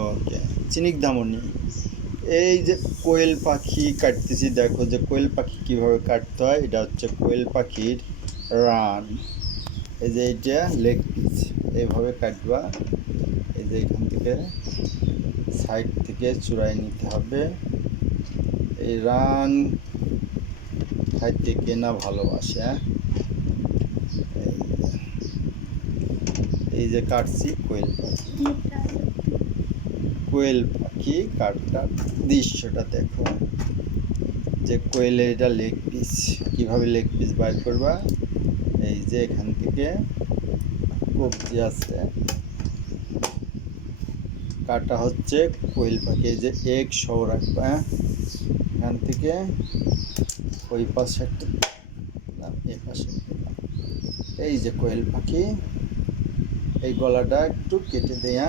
ওকে, চিনিকদামনি। এই যে কোয়েল পাখি কাটতেছি, দেখো যে কোয়েল পাখি কিভাবে কাটতে হয়। এটা হচ্ছে কোয়েল পাখির রান। এই যে এইটা লেগ পিস, এইভাবে কাটবা। এই যে এখান থেকে সাইড থেকে চূড়ায় নিতে হবে। এই রান খাইতে কেনা ভালোবাসে, হ্যাঁ। এই যে কাটছি কোয়েল পাখি, কোয়েল পাখি কাটার দৃশ্যটা দেখো। যে কোয়েলের এটা লেগ পিস, কীভাবে লেগ পিস বাইর করবা। এই যে এখান থেকে কবজি আছে, কাটা হচ্ছে কোয়েল পাখি। এই যে এক সহ রাখবা, এখান থেকে ওই পাশে একটা দিলাম, এই পাশে দিলাম। এই যে কোয়েল পাখি, এই গলাটা একটু কেটে দেয়া।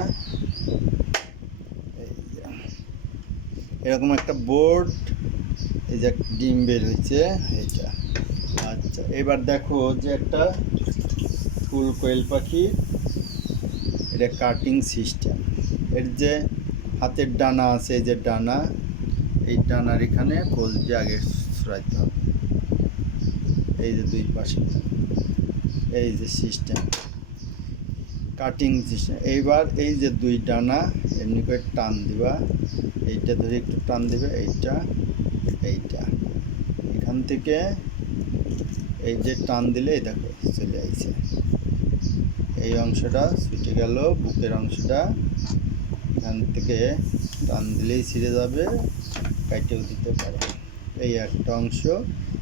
এই যে এরকম একটা বোর্ড, এই যে ডিম বের হয়েছে এইটা। আচ্ছা, এবার দেখো যে একটা ফুল কোয়েল পাখি, এটা কাটিং সিস্টেম। এর যে হাতের ডানা আছে, এই যে ডানা, এই ডানার এখানে কলজি আগে ছড়াইতে হবে। এই যে দুই পাশে, এই যে সিস্টেম, কাটিং সিস্টেম। এইবার এই যে দুই ডানা এমনি করে টান দিবা, এইটা ধরে একটু টান দিবে, এইটা এইটা এখান থেকে এই যে টান দিলে এই দেখো চলে আইছে। এই অংশটা ছুটে গেল, বুকের অংশটা এখান থেকে টান দিলেই ছিঁড়ে যাবে, কাটেও দিতে পারো। এই একটা অংশ,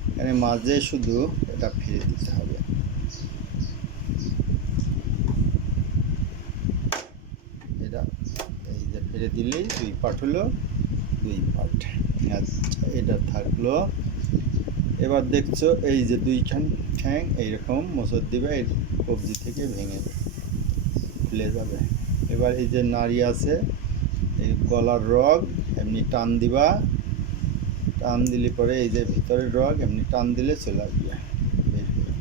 এখানে মাঝে শুধু এটা ফিরে দিতে হবে। এটা এই যে ফিরে দিলেই দুই পার্ট হলো, দুই পার্ট। আচ্ছা, এটা থাকলো। এবার দেখছো এই যে দুইখান ঠ্যাং এইরকম মোচড় দিবে, এই কবজি থেকে ভেঙে খুলে যাবে। এবার এই যে নাড়ি আছে, এই গলার রগ এমনি টান দিবা, টান দিলে পরে এই যে ভিতরের রগ এমনি টান দিলে চলে আসবে বের হয়ে।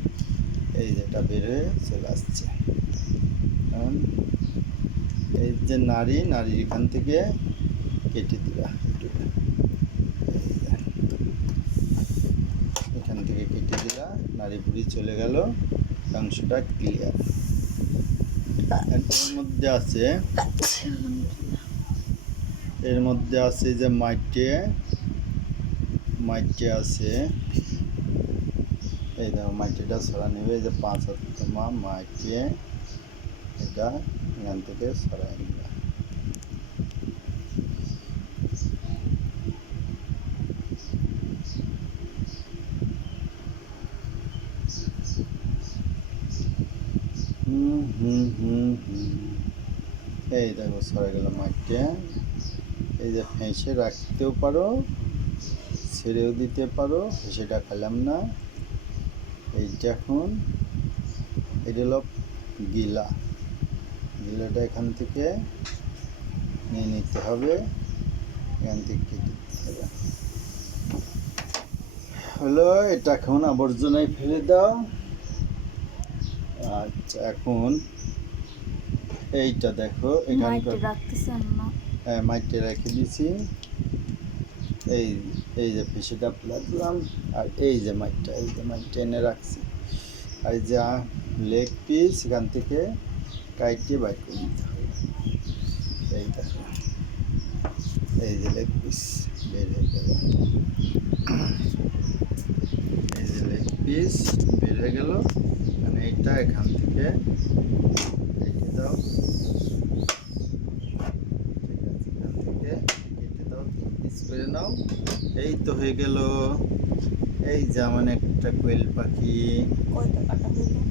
এই যেটা বের হয়ে চলে আসছে। এই যে নাড়ির এখান থেকে কেটে দিবা, এখান থেকে কেটে দিলা, নাড়ি বুড়ি চলে গেল, অংশটা ক্লিয়ার। এর মধ্যে আছে যে মাইটে আছে। এই দেখো মাইটেটা ছড়া নেবে, এই যে 5 হাত মাইটে, এটা এখান থেকে ছড়াই নেবে। এই দেখো ছড়া গেল মাইটে। এই যে ফেঁসে রাখতেও পারো, ছেড়েও দিতে পারো, সেটা খেলাম না। এইটা এখন এটা হলো গিলাটা এখান থেকে নিয়ে নিতে হবে, এখান থেকে কেটে দিতে হবে। হলো, এটা এখন আবর্জনায় ফেলে দাও। আচ্ছা, এখন এইটা দেখো, এখানকার হ্যাঁ মাইটে রেখে দিছি। এই যে পিসিটা লাগলাম, আর এই যে মাইটটা এনে রাখছি। আর যে লেগ পিস এখান থেকে কাইটে বাইর করে নিতে হবে। এই দেখো, এই যে লেগ পিস বের হয়ে গেল, এই যে লেগ পিস বের হয়ে গেল। মানে এইটা এখান থেকে কেটে দাও, এখান থেকে কেটে দাও, পিস করে নাও। এই তো হয়ে গেল। এই যেমন একটা কোয়েল পাখি,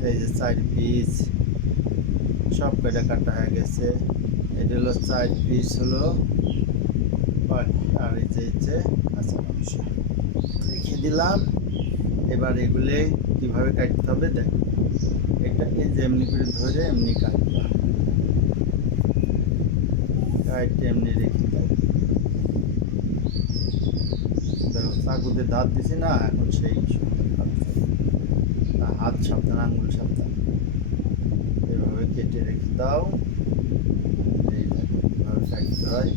এই যে 4 পিস সব কটা কাটা হয়ে গেছে। এটা হলো 4 পিস হলো পাখি, আর এই যে কাঁচা মাংস রেখে দিলাম। এবার এগুলো কীভাবে কাটতে হবে দেখো। এটাকে যে এমনি করে ধরে এমনি কাটবা, কাটতে এমনি রেখে দাও। দেখো চাকুতে ধার দিছি না, এখন সেই হাত সাবধান, আঙুল সাবধান। এভাবে কেটে রেখে দাও। এই দেখো কীভাবে কাটতে হয়।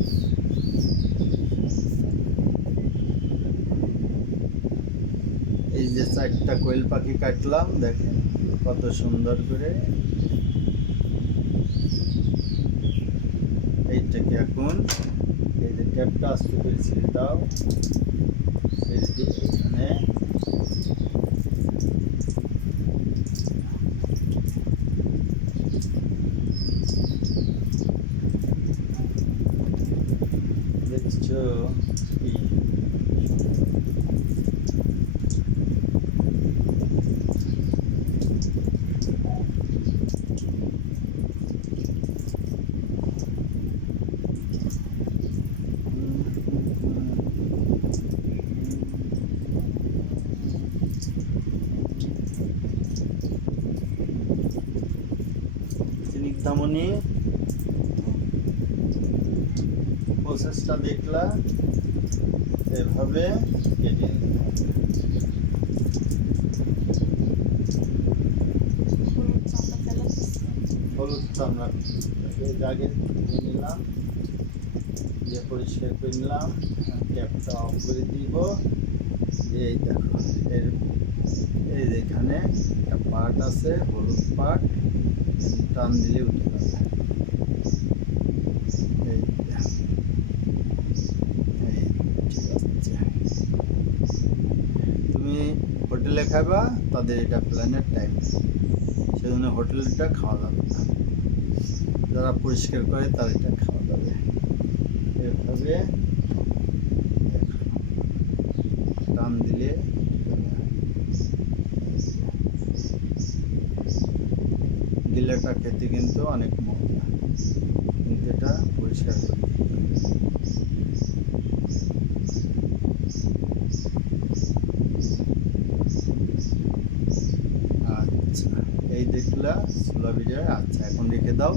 এই যে 4টা কোয়েল পাখি কাটলাম, দেখেন কত সুন্দর করে। এইটাকে এখন এই যে ট্যাপটা আস্তে করে ছেড়ে দাও, ছেড়ে দিয়ে এখানে দেখছো কি স্নিগ্ধামণি, প্রসেসটা দেখলা, এভাবে কেটে নিতে হবে। হলুদ চামড়া আগে নিয়ে নিলাম, দিয়ে পরিষ্কার করে নিলাম, ট্যাপটা অফ করে দিব। দিয়ে এই দেখো এর এই যে এখানে একটা পার্ট আছে, হলুদ পার্ট, টান দিলে উঠে যাবে। এই এই ঠিক আছে। তুমি হোটেলে খাবা, তাদের এটা প্ল্যানের টাইম, সেজন্য হোটেলটা খাওয়া যাবে না। যারা পরিষ্কার করে তার এটা খাওয়া যাবে। এভাবে দেখো, টান দিলে গিলাটা খেতে কিন্তু অনেক মজা, কিন্তু এটা পরিষ্কার করতে হবে। আচ্ছা, এই দেখলা ছোলা ভিডিও। আচ্ছা, এখন রেখে দাও।